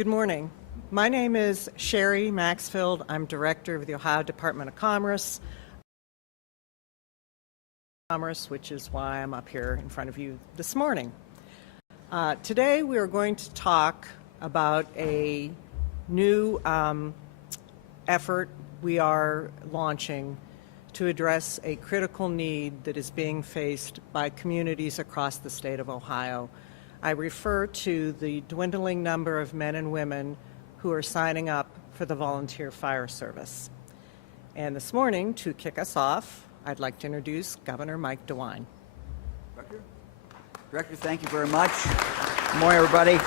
Good morning. My name is Sherry Maxfield. I'm Director of the Ohio Department of Commerce, which is why I'm up here in front of you this morning. Today we are going to talk about a new effort we are launching to address a critical need that is being faced by communities across the state of Ohio. I refer to the dwindling number of men and women who are signing up for the volunteer fire service. And this morning, to kick us off, I'd like to introduce Governor Mike DeWine. Director, thank you very much. Good morning, everybody.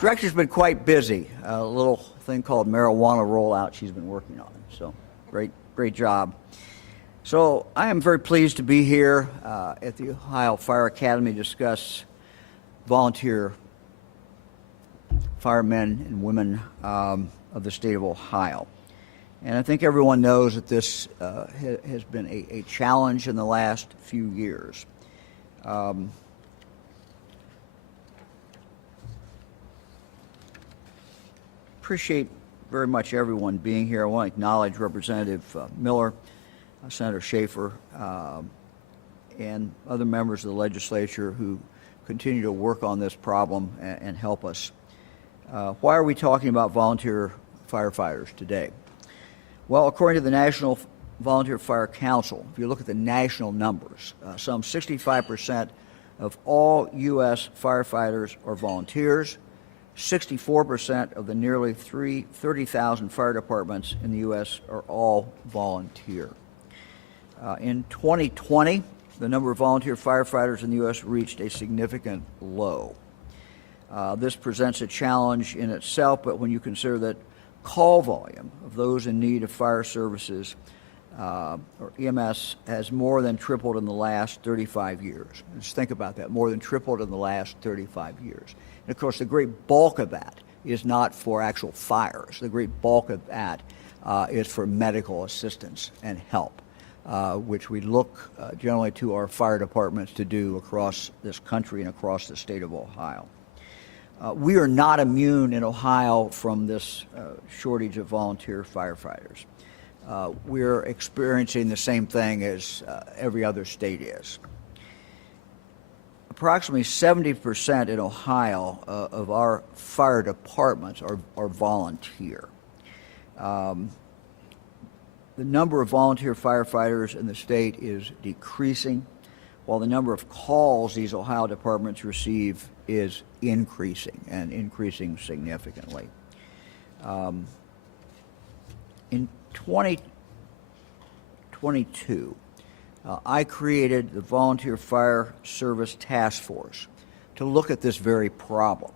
Director's been quite busy. A little thing called marijuana rollout she's been working on. So great job. So I am very pleased to be here at the Ohio Fire Academy to discuss volunteer firemen and women of the state of Ohio. And I think everyone knows that this has been a challenge in the last few years. Appreciate very much everyone being here. I want to acknowledge Representative Miller, Senator Schaefer, and other members of the legislature who continue to work on this problem and help us. Why are we talking about volunteer firefighters today? Well, according to the National Volunteer Fire Council, if you look at the national numbers, some 65% of all U.S. firefighters are volunteers. 64% of the nearly 30,000 fire departments in the U.S. are all volunteer. In 2020, the number of volunteer firefighters in the U.S. reached a significant low. This presents a challenge in itself, but when you consider that call volume of those in need of fire services, or EMS, has more than tripled in the last 35 years. Just think about that, more than tripled in the last 35 years. And of course, the great bulk of that is not for actual fires. The great bulk of that is for medical assistance and help, which we look generally to our fire departments to do across this country and across the state of Ohio. We are not immune in Ohio from this shortage of volunteer firefighters. We're experiencing the same thing as every other state is. Approximately 70% in Ohio of our fire departments are volunteer. The number of volunteer firefighters in the state is decreasing, while the number of calls these Ohio departments receive is increasing, and increasing significantly. In 2022, I created the Volunteer Fire Service Task Force to look at this very problem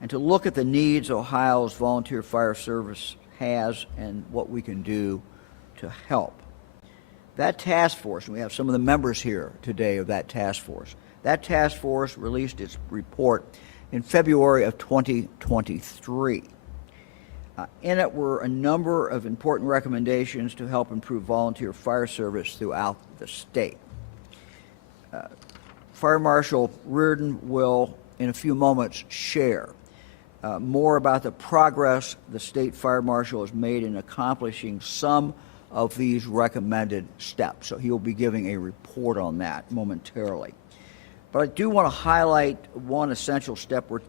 and to look at the needs Ohio's volunteer fire service has and what we can do to help. That task force, and we have some of the members here today of that task force released its report in February of 2023. In it were a number of important recommendations to help improve volunteer fire service throughout the state. Fire Marshal Reardon will, in a few moments, share more about the progress the state fire marshal has made in accomplishing some of these recommended steps. So he'll be giving a report on that momentarily. But I do want to highlight one essential step we're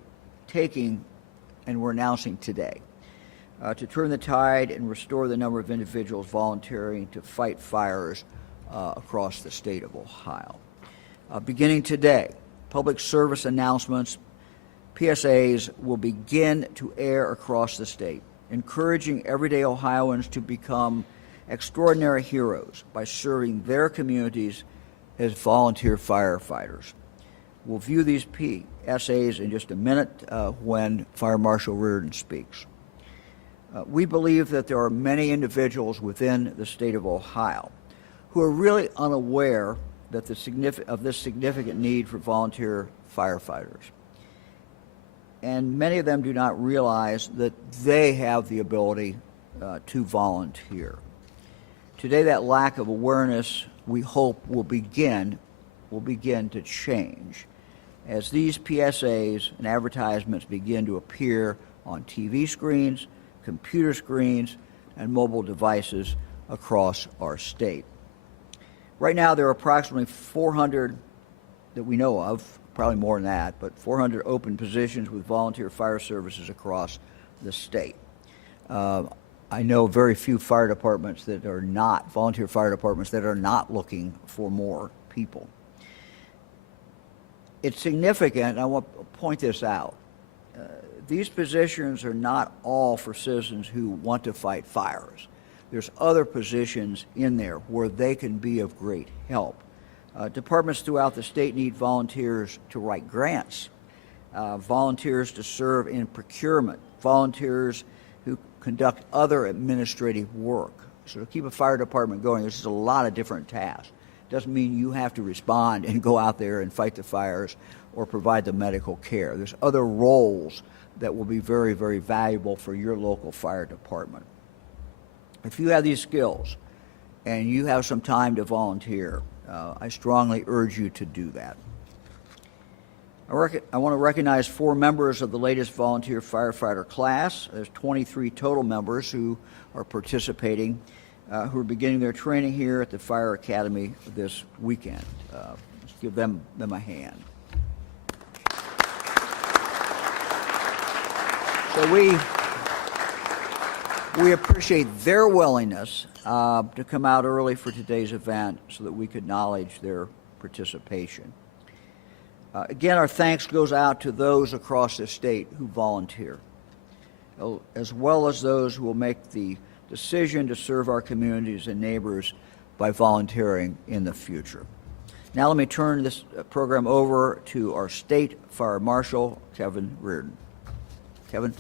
taking and we're announcing today to turn the tide and restore the number of individuals volunteering to fight fires across the state of Ohio. Beginning today, public service announcements, PSAs, will begin to air across the state, encouraging everyday Ohioans to become extraordinary heroes by serving their communities as volunteer firefighters. We'll view these PSAs in just a minute when Fire Marshal Reardon speaks. We believe that there are many individuals within the state of Ohio who are really unaware that of this significant need for volunteer firefighters. And many of them do not realize that they have the ability to volunteer. Today, that lack of awareness, we hope, will begin to change. as these PSAs and advertisements begin to appear on TV screens, computer screens, and mobile devices across our state. Right now, there are approximately 400 that we know of, probably more than that, but 400 open positions with volunteer fire services across the state. I know very few fire departments that are not, volunteer fire departments that are not looking for more people. It's significant, I want to point this out. These positions are not all for citizens who want to fight fires. There's other positions in there where they can be of great help. Departments throughout the state need volunteers to write grants, volunteers to serve in procurement, volunteers who conduct other administrative work. So to keep a fire department going, there's just a lot of different tasks. Doesn't mean you have to respond and go out there and fight the fires or provide the medical care. There's other roles that will be very, very valuable for your local fire department. If you have these skills and you have some time to volunteer, I strongly urge you to do that. I want to recognize 4 members of the latest volunteer firefighter class. There's 23 total members who are participating, who are beginning their training here at the Fire Academy this weekend. Let's give them a hand. So we appreciate their willingness to come out early for today's event so that we could acknowledge their participation. Again, our thanks goes out to those across the state who volunteer, as well as those who will make the decision to serve our communities and neighbors by volunteering in the future. Now let me turn this program over to our State Fire Marshal, Kevin Reardon. Kevin.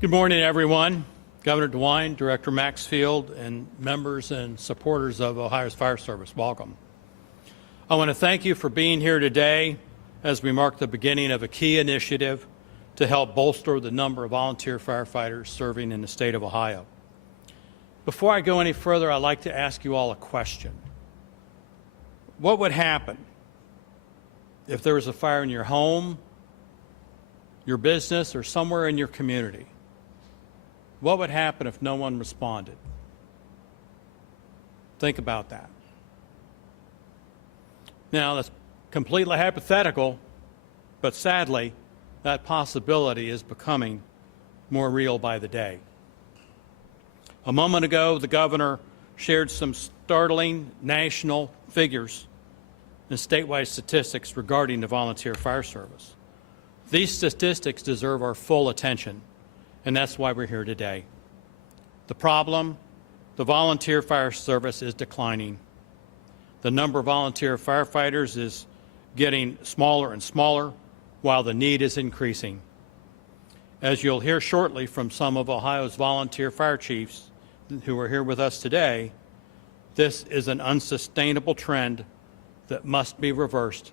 Good morning, everyone. Governor DeWine, Director Maxfield, and members and supporters of Ohio's Fire Service, welcome. I want to thank you for being here today as we mark the beginning of a key initiative to help bolster the number of volunteer firefighters serving in the state of Ohio. Before I go any further, I'd like to ask you all a question. What would happen if there was a fire in your home, your business, or somewhere in your community? What would happen if no one responded? Think about that. Now, that's completely hypothetical, but sadly, that possibility is becoming more real by the day. A moment ago, the governor shared some startling national figures and statewide statistics regarding the volunteer fire service. These statistics deserve our full attention, and that's why we're here today. The problem, the volunteer fire service is declining. The number of volunteer firefighters is getting smaller and smaller, while the need is increasing. As you'll hear shortly from some of Ohio's volunteer fire chiefs who are here with us today, this is an unsustainable trend that must be reversed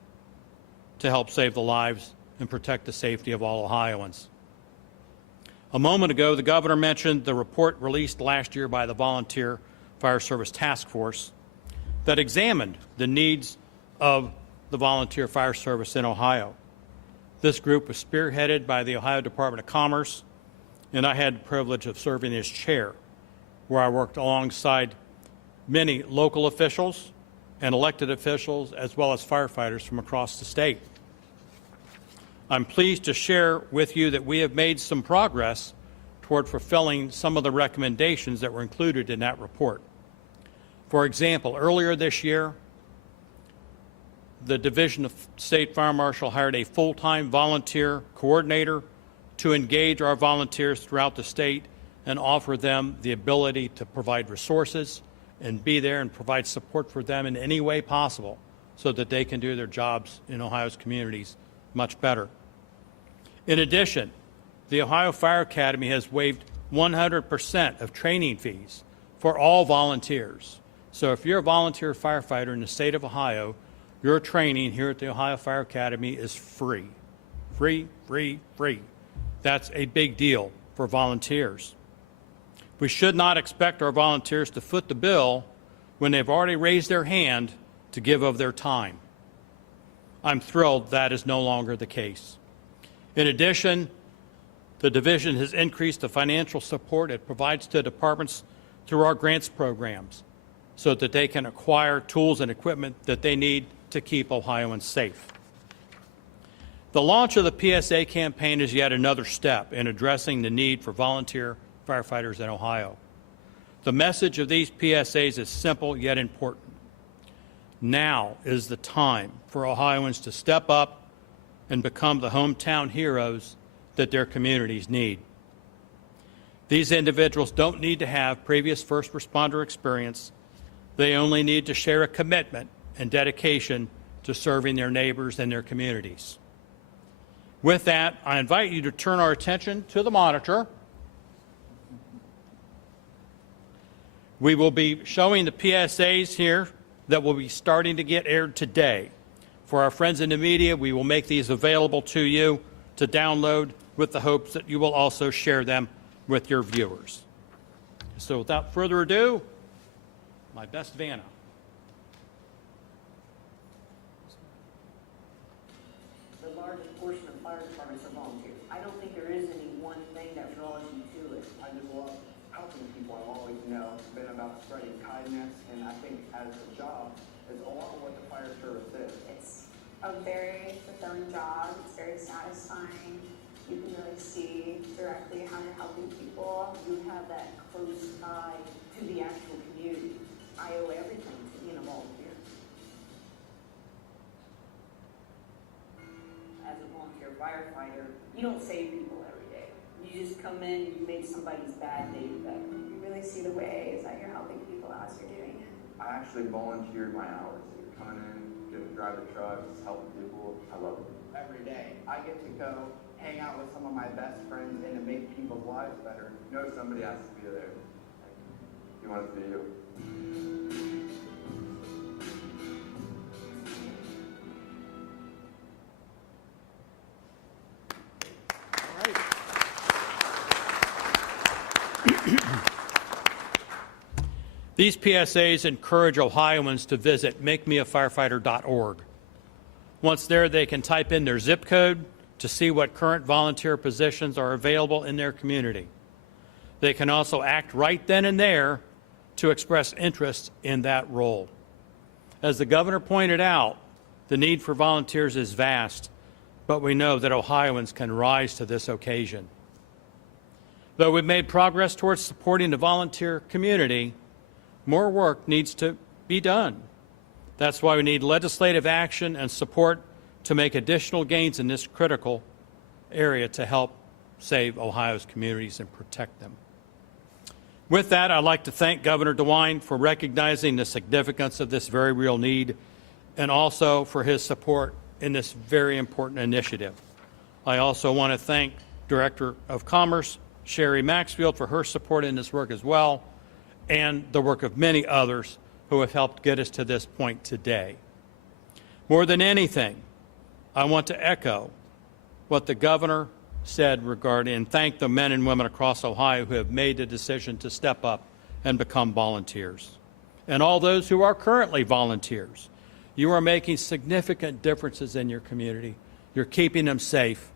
to help save the lives and protect the safety of all Ohioans. A moment ago, the governor mentioned the report released last year by the Volunteer Fire Service Task Force that examined the needs of the volunteer fire service in Ohio. This group was spearheaded by the Ohio Department of Commerce, and I had the privilege of serving as chair, where I worked alongside many local officials and elected officials, as well as firefighters from across the state. I'm pleased to share with you that we have made some progress toward fulfilling some of the recommendations that were included in that report. For example, earlier this year, the Division of State Fire Marshal hired a full-time volunteer coordinator to engage our volunteers throughout the state and offer them the ability to provide resources and be there and provide support for them in any way possible so that they can do their jobs in Ohio's communities much better. In addition, the Ohio Fire Academy has waived 100% of training fees for all volunteers. So if you're a volunteer firefighter in the state of Ohio, your training here at the Ohio Fire Academy is free. Free, free, free. That's a big deal for volunteers. We should not expect our volunteers to foot the bill when they've already raised their hand to give of their time. I'm thrilled that is no longer the case. In addition, the division has increased the financial support it provides to departments through our grants programs so that they can acquire tools and equipment that they need to keep Ohioans safe. The launch of the PSA campaign is yet another step in addressing the need for volunteer firefighters in Ohio. The message of these PSAs is simple yet important. Now is the time for Ohioans to step up and become the hometown heroes that their communities need. These individuals don't need to have previous first responder experience. They only need to share a commitment and dedication to serving their neighbors and their communities. With that, I invite you to turn our attention to the monitor. We will be showing the PSAs here that will be starting to get aired today. For our friends in the media, we will make these available to you to download with the hopes that you will also share them with your viewers. So without further ado, my best Vanna. The largest portion of fire departments are volunteers. I don't think there is any one thing that draws you to it. I just love helping people. I've always been about spreading kindness, and I think as a job, it's a lot of what the fire service is. It's a very fulfilling job. It's very satisfying. You can really see directly how you're helping people. You have that close eye to the actual community. I owe everything to being a volunteer. As a volunteer firefighter, you don't save people every day. You just come in and you make somebody's bad day better. You really see the ways that you're helping people as you're doing it. I actually volunteered my hours. Coming in, get to drive the trucks, helping people. I love it. Every day, I get to go hang out with some of my best friends and to make people's lives better. You know somebody has to be there. You want it to be you. These PSAs encourage Ohioans to visit makemeafirefighter.org. Once there, they can type in their zip code to see what current volunteer positions are available in their community. They can also act right then and there to express interest in that role. As the governor pointed out, the need for volunteers is vast, but we know that Ohioans can rise to this occasion. Though we've made progress towards supporting the volunteer community, more work needs to be done. That's why we need legislative action and support to make additional gains in this critical area to help save Ohio's communities and protect them. With that, I'd like to thank Governor DeWine for recognizing the significance of this very real need and also for his support in this very important initiative. I also want to thank Director of Commerce, Sherry Maxfield, for her support in this work as well, and the work of many others who have helped get us to this point today. More than anything, I want to echo what the governor said regarding and thank the men and women across Ohio who have made the decision to step up and become volunteers. And all those who are currently volunteers, you are making significant differences in your community. You're keeping them safe,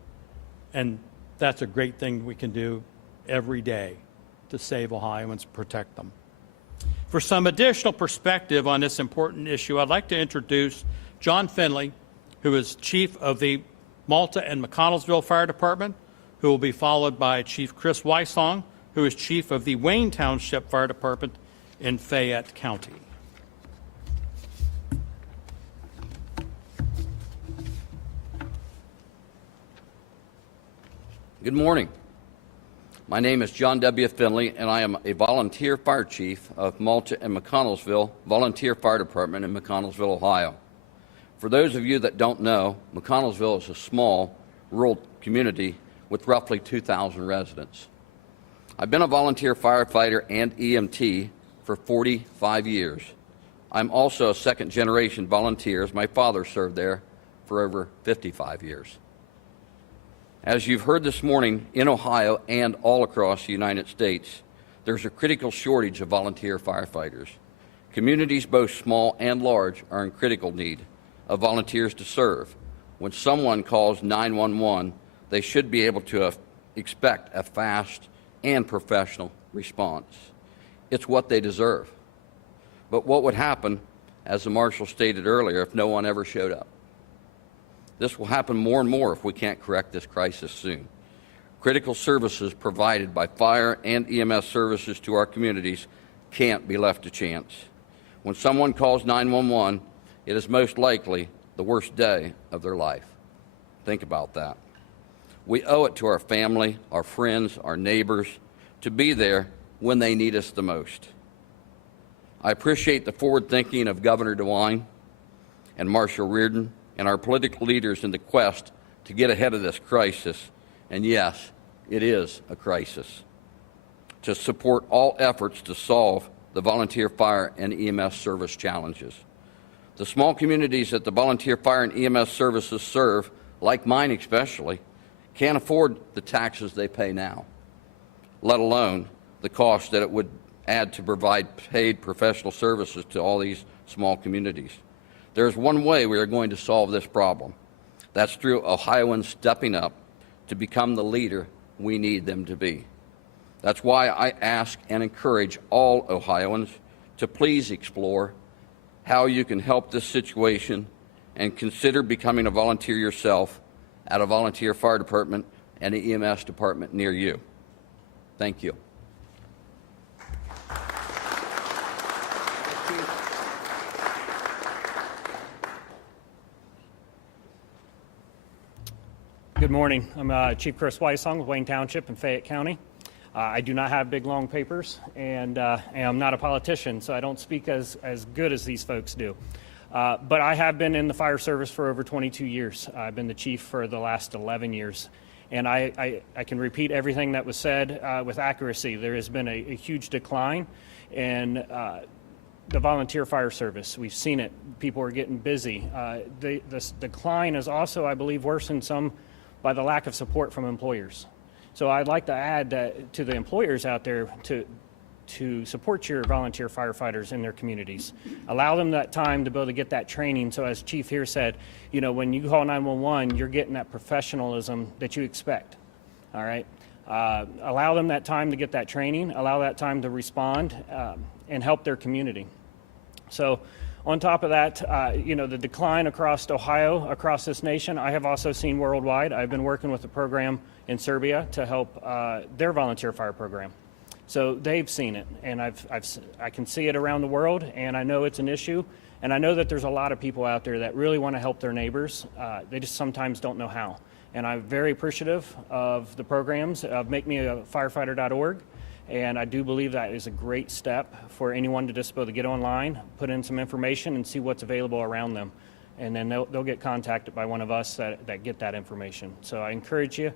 and that's a great thing we can do every day to save Ohioans, protect them. For some additional perspective on this important issue, I'd like to introduce John Finley, who is Chief of the Malta and McConnellsville Fire Department, who will be followed by Chief Chris Weissong, who is Chief of the Wayne Township Fire Department in Fayette County. Good morning. My name is John W. Finley, and I am a volunteer fire chief of Malta and McConnellsville Volunteer Fire Department in McConnellsville, Ohio. For those of you that don't know, McConnellsville is a small rural community with roughly 2,000 residents. I've been a volunteer firefighter and EMT for 45 years. I'm also a second-generation volunteer, as my father served there for over 55 years. As you've heard this morning, in Ohio and all across the United States, there's a critical shortage of volunteer firefighters. Communities, both small and large, are in critical need of volunteers to serve. When someone calls 911, they should be able to expect a fast and professional response. It's what they deserve. But what would happen, as the Marshal stated earlier, if no one ever showed up? This will happen more and more if we can't correct this crisis soon. Critical services provided by fire and EMS services to our communities can't be left to chance. When someone calls 911, it is most likely the worst day of their life. Think about that. We owe it to our family, our friends, our neighbors to be there when they need us the most. I appreciate the forward thinking of Governor DeWine and Marshal Reardon and our political leaders in the quest to get ahead of this crisis. And yes, it is a crisis. To support all efforts to solve the volunteer fire and EMS service challenges. The small communities that the volunteer fire and EMS services serve, like mine especially, can't afford the taxes they pay now, let alone the cost that it would add to provide paid professional services to all these small communities. There's one way we are going to solve this problem. That's through Ohioans stepping up to become the leader we need them to be. That's why I ask and encourage all Ohioans to please explore how you can help this situation and consider becoming a volunteer yourself at a volunteer fire department and an EMS department near you. Thank you. Good morning. I'm Chief Chris Weissong with Wayne Township in Fayette County. I do not have big, long papers, and I'm not a politician, so I don't speak as good as these folks do. But I have been in the fire service for over 22 years. I've been the chief for the last 11 years. And I can repeat everything that was said with accuracy. There has been a huge decline in the volunteer fire service. We've seen it. People are getting busy. This decline is also, I believe, worsened some by the lack of support from employers. So I'd like to add that to the employers out there to support your volunteer firefighters in their communities. Allow them that time to be able to get that training. So as Chief here said, you know, when you call 911, you're getting that professionalism that you expect, all right? Allow them that time to get that training, allow that time to respond and help their community. So on top of that, you know, the decline across Ohio, across this nation, I have also seen worldwide. I've been working with a program in Serbia to help their volunteer fire program. So they've seen it, and I can see it around the world, and I know it's an issue, and I know that there's a lot of people out there that really want to help their neighbors. They just sometimes don't know how. And I'm very appreciative of the programs of MakeMeAFirefighter.org, and I do believe that is a great step for anyone to just be able to get online, put in some information, and see what's available around them. And then they'll get contacted by one of us that get that information. So I encourage you,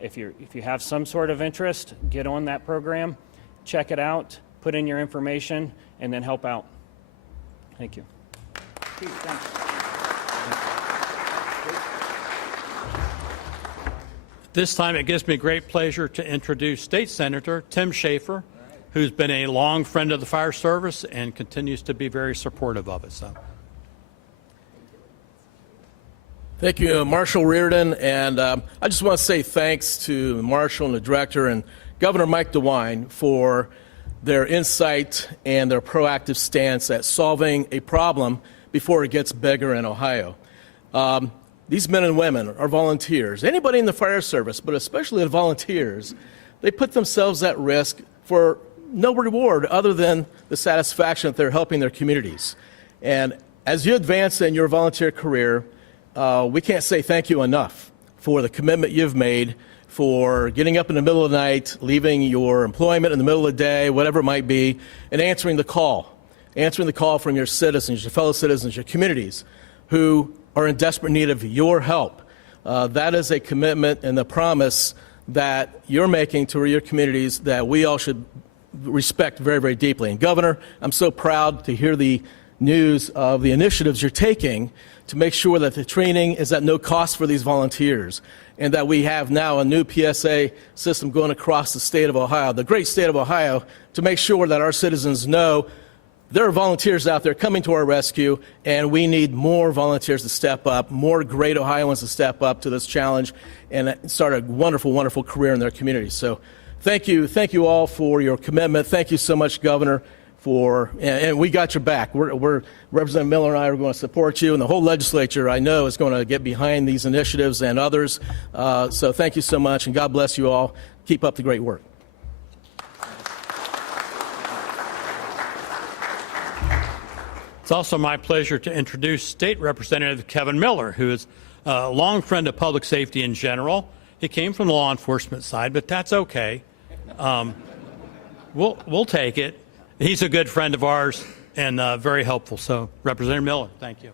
if you have some sort of interest, get on that program, check it out, put in your information, and then help out. Thank you. Chief, thanks. This time it gives me great pleasure to introduce State Senator Tim Schaefer, who's been a long friend of the fire service and continues to be very supportive of it. So. Thank you, Marshal Reardon, and I just want to say thanks to the Marshal and the Director and Governor Mike DeWine for their insight and their proactive stance at solving a problem before it gets bigger in Ohio. These men and women are volunteers. Anybody in the fire service, but especially the volunteers, they put themselves at risk for no reward other than the satisfaction that they're helping their communities. And as you advance in your volunteer career, we can't say thank you enough for the commitment you've made, for getting up in the middle of the night, leaving your employment in the middle of the day, whatever it might be, and answering the call from your citizens, your fellow citizens, your communities who are in desperate need of your help. That is a commitment and a promise that you're making to your communities that we all should respect very, very deeply. And Governor, I'm so proud to hear the news of the initiatives you're taking to make sure that the training is at no cost for these volunteers, and that we have now a new PSA system going across the state of Ohio, the great state of Ohio, to make sure that our citizens know there are volunteers out there coming to our rescue, and we need more volunteers to step up, more great Ohioans to step up to this challenge and start a wonderful, wonderful career in their communities. So thank you all for your commitment. Thank you so much, Governor, and we got your back. We're Representative Miller and I are going to support you, and the whole legislature, I know, is going to get behind these initiatives and others. So thank you so much, and God bless you all. Keep up the great work. It's also my pleasure to introduce State Representative Kevin Miller, who is a long friend of public safety in general. He came from the law enforcement side, but that's okay. We'll take it. He's a good friend of ours and very helpful. So, Representative Miller, thank you.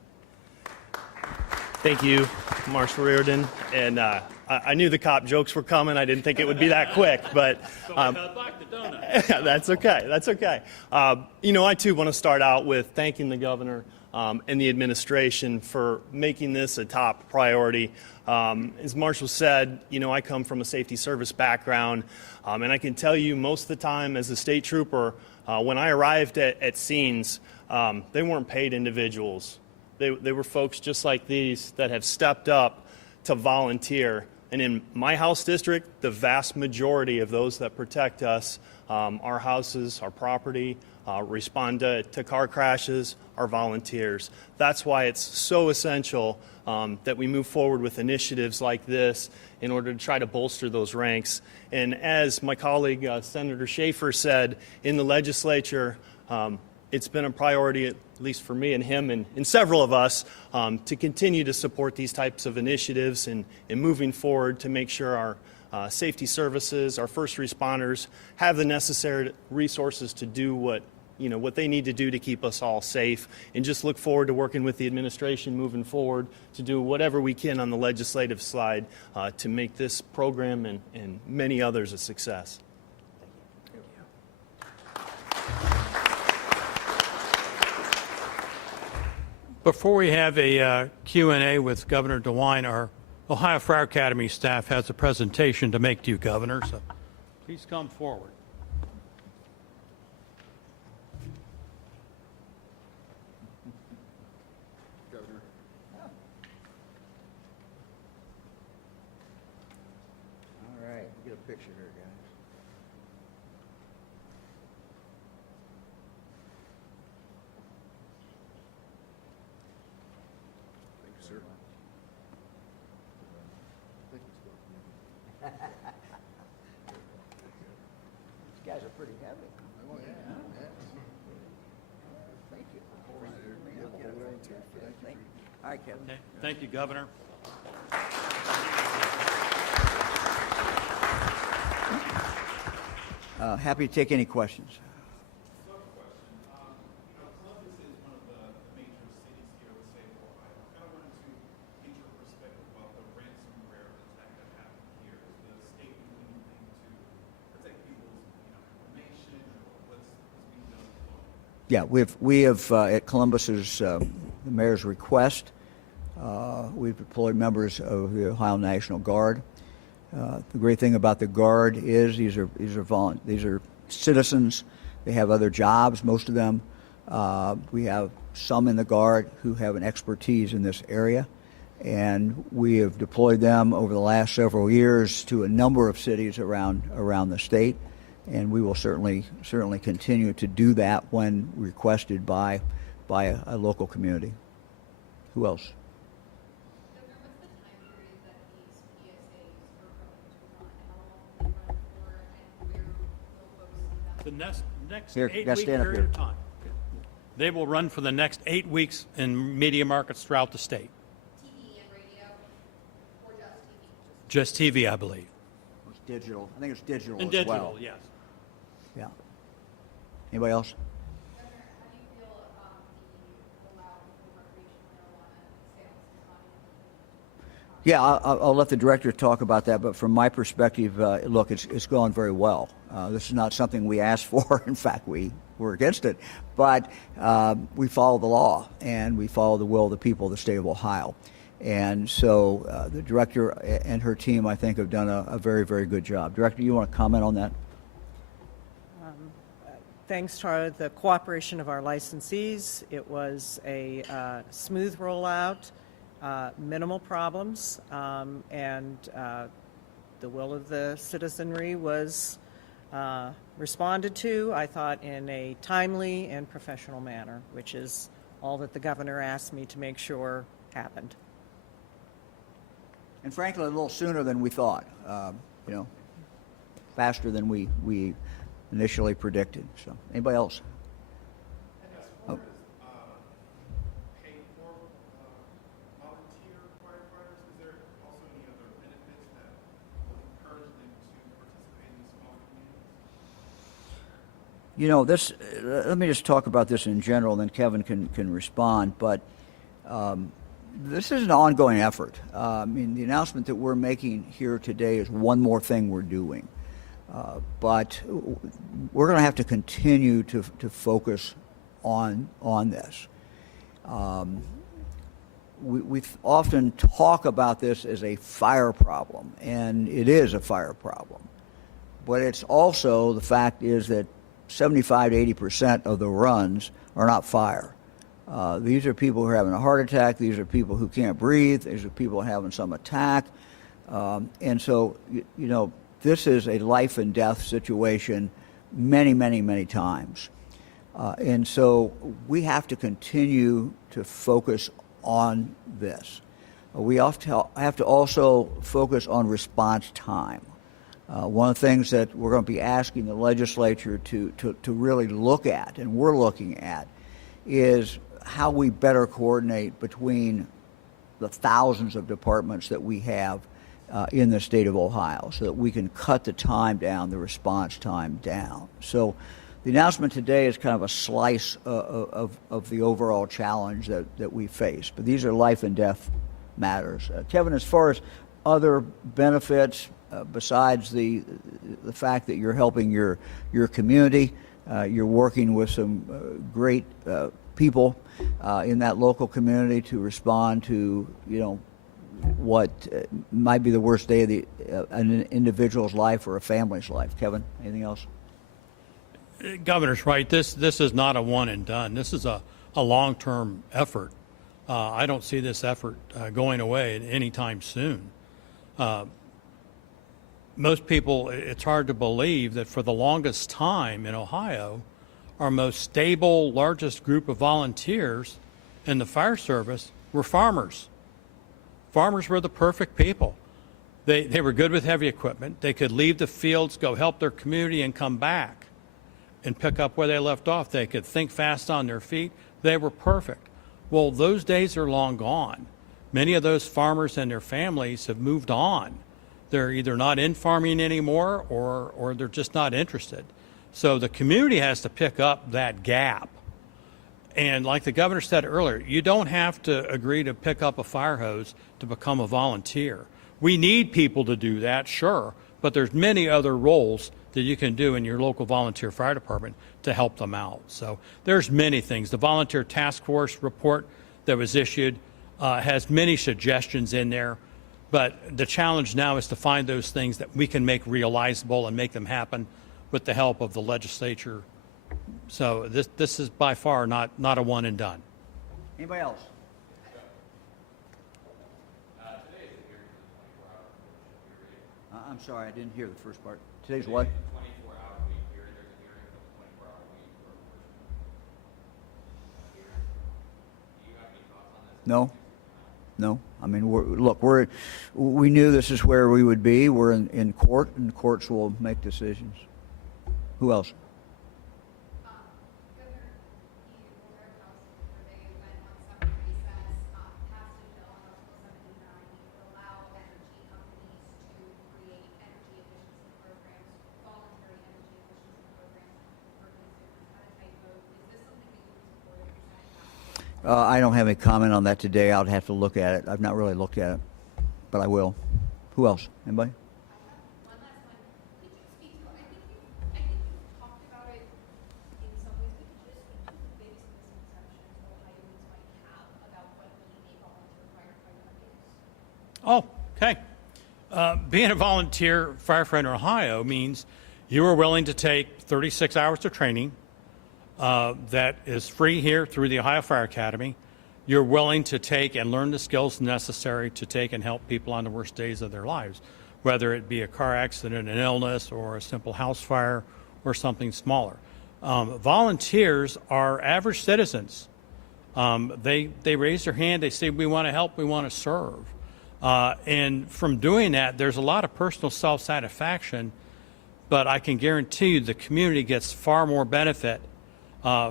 Thank you, Marshal Reardon. And I knew the cop jokes were coming. I didn't think it would be that quick, but that's okay. That's okay. I too want to start out with thanking the governor and the administration for making this a top priority. As Marshal said, I come from a safety service background, and I can tell you most of the time as a state trooper, when I arrived at scenes, they weren't paid individuals. They were folks just like these that have stepped up to volunteer. And in my house district, the vast majority of those that protect us, our houses, our property, respond to car crashes, are volunteers. That's why it's so essential that we move forward with initiatives like this in order to try to bolster those ranks. And as my colleague, Senator Schaefer, said in the legislature, it's been a priority, at least for me and him and several of us, to continue to support these types of initiatives and moving forward to make sure our safety services, our first responders have the necessary resources to do what they need to do to keep us all safe, and just look forward to working with the administration moving forward to do whatever we can on the legislative side to make this program and many others a success. Before we have a Q&A with Governor DeWine, our Ohio Fire Academy staff has a presentation to make to you, Governor, so please come forward. Governor. All right, get a picture here, guys. These guys are pretty heavy. Oh, yeah. Thank you. Thank you. All right, Kevin. Okay. Thank you, Governor. Happy to take any questions. Yeah, we have at Columbus's the mayor's request, we've deployed members of the Ohio National Guard. The great thing about the Guard is these are citizens. They have other jobs, most of them. We have some in the Guard who have an expertise in this area, and we have deployed them over the last several years to a number of cities around the state. And we will certainly continue to do that when requested by a local community. Who else? Governor, what's the time period that these PSAs are going to run? How long will they run for, and where will folks see them? The next Here, 8-week guys, stand up period here. of time. They will run for the next 8 weeks in media markets throughout the state. TV and radio, or just TV? Just TV, I believe. It's digital. I think it's digital And as digital, well. yes. Yeah. Anybody else? Governor, how do you feel about the allowed recreational marijuana sales? Yeah, I'll let the director talk about that, but from my perspective, look, it's gone very well. This is not something we asked for. In fact, we we're against it, but we follow the law and we follow the will of the people of the state of Ohio. And so the director and her team, I think, have done a very, very good job. Director, you want to comment on that? Thanks to the cooperation of our licensees, it was a smooth rollout, minimal problems, and the will of the citizenry was responded to, I thought, in a timely and professional manner, which is all that the governor asked me to make sure happened. And frankly, a little sooner than we thought, faster than we initially predicted. So, anybody else? Oh. Pay for volunteer firefighters? Is there also any other benefits that will encourage them to participate in these small communities? Let me just talk about this in general, then Kevin can respond. But this is an ongoing effort. The announcement that we're making here today is one more thing we're doing. But we're going to have to continue to focus on this. We often talk about this as a fire problem, and it is a fire problem. But it's also, the fact is that 75 to 80% of the runs are not fire. These are people who are having a heart attack. These are people who can't breathe. These are people having some attack. And so, this is a life and death situation many, many, many times. And so we have to continue to focus on this. We have to also focus on response time. One of the things that we're going to be asking the legislature to really look at, and we're looking at, is how we better coordinate between the thousands of departments that we have in the state of Ohio, so that we can cut the time down, the response time down. So the announcement today is kind of a slice of the overall challenge that we face. But these are life and death matters. Kevin, as far as other benefits, besides the fact that you're helping your community, you're working with some great people in that local community to respond to, what might be the worst day of an individual's life or a family's life. Kevin, anything else? Governor's right. This is not a one and done. This is a long-term effort. I don't see this effort going away anytime soon. Most people, it's hard to believe that for the longest time in Ohio, our most stable, largest group of volunteers in the fire service were farmers. Farmers were the perfect people. They were good with heavy equipment. They could leave the fields, go help their community, and come back and pick up where they left off. They could think fast on their feet. They were perfect. Well, those days are long gone. Many of those farmers and their families have moved on. They're either not in farming anymore or they're just not interested. So the community has to pick up that gap. And like the governor said earlier, you don't have to agree to pick up a fire hose to become a volunteer. We need people to do that, sure, but there's many other roles that you can do in your local volunteer fire department to help them out. So there's many things. The volunteer task force report that was issued has many suggestions in there, but the challenge now is to find those things that we can make realizable and make them happen with the help of the legislature. So this is by far not a one and done. Anybody else? I'm sorry, I didn't hear the first part. Today's what? 24-hour week here. There's a hearing for the 24-hour week. Do you have any thoughts on this? No. I mean, we knew this is where we would be. We're in court, and courts will make decisions. Who else? Governor, the Board of House yesterday went on summer recess, passed a bill on Article 79 to allow energy companies to create energy efficiency programs, voluntary energy efficiency programs for consumers. Had a typo. Is this something that you would support if you're I don't have any comment on that today. I'll have to look at it. I've not really looked at it, but I will. Who else? Anybody? One last one. Could you speak to, I think you talked about it in some ways Oh, okay. Being a volunteer firefighter in Ohio means you are willing to take 36 hours of training that is free here through the Ohio Fire Academy. You're willing to take and learn the skills necessary to take and help people on the worst days of their lives, whether it be a car accident, an illness, or a simple house fire, or something smaller. Volunteers are average citizens. They raise their hand, they say, we want to help, we want to serve. And from doing that, there's a lot of personal self-satisfaction, but I can guarantee you the community gets far more benefit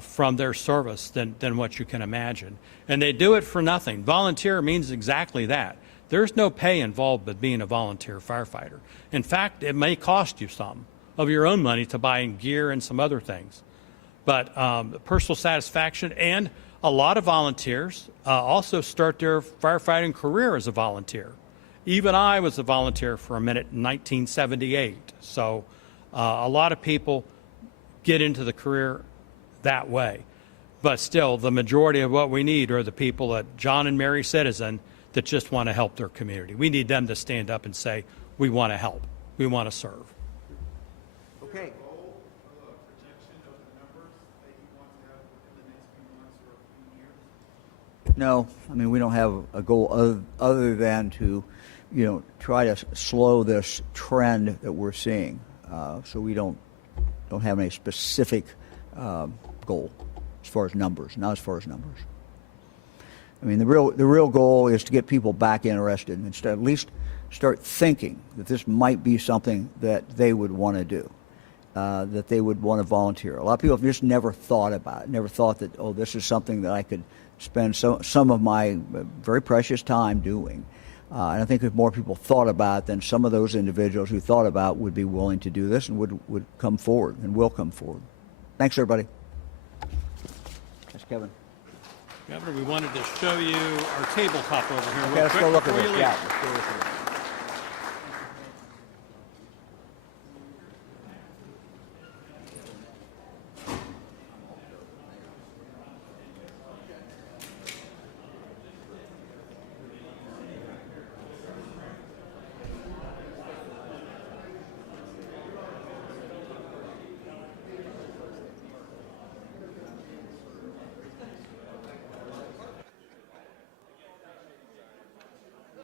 from their service than what you can imagine. And they do it for nothing. Volunteer means exactly that. There's no pay involved with being a volunteer firefighter. In fact, it may cost you some of your own money to buy gear and some other things. But personal satisfaction, and a lot of volunteers also start their firefighting career as a volunteer. Even I was a volunteer for a minute in 1978. So a lot of people get into the career that way. But still, the majority of what we need are the people at John and Mary Citizen that just want to help their community. We need them to stand up and say, we want to help, we want to serve. Okay. Goal, projection of the numbers that you want to have within the next few months or a few years? No, I mean, we don't have a goal other than to, try to slow this trend that we're seeing. So we don't have any specific goal as far as numbers, not as far as numbers. I mean, the real goal is to get people back interested and at least start thinking that this might be something that they would want to do, that they would want to volunteer. A lot of people have just never thought about it, never thought that, oh, this is something that I could spend some of my very precious time doing. And I think if more people thought about it, then some of those individuals who thought about it would be willing to do this and would come forward and will come forward. Thanks, everybody. That's Kevin. Governor, we wanted to show you our tabletop over here. Okay, real let's quick go look at before this. you leave. Yeah, let's go look at it.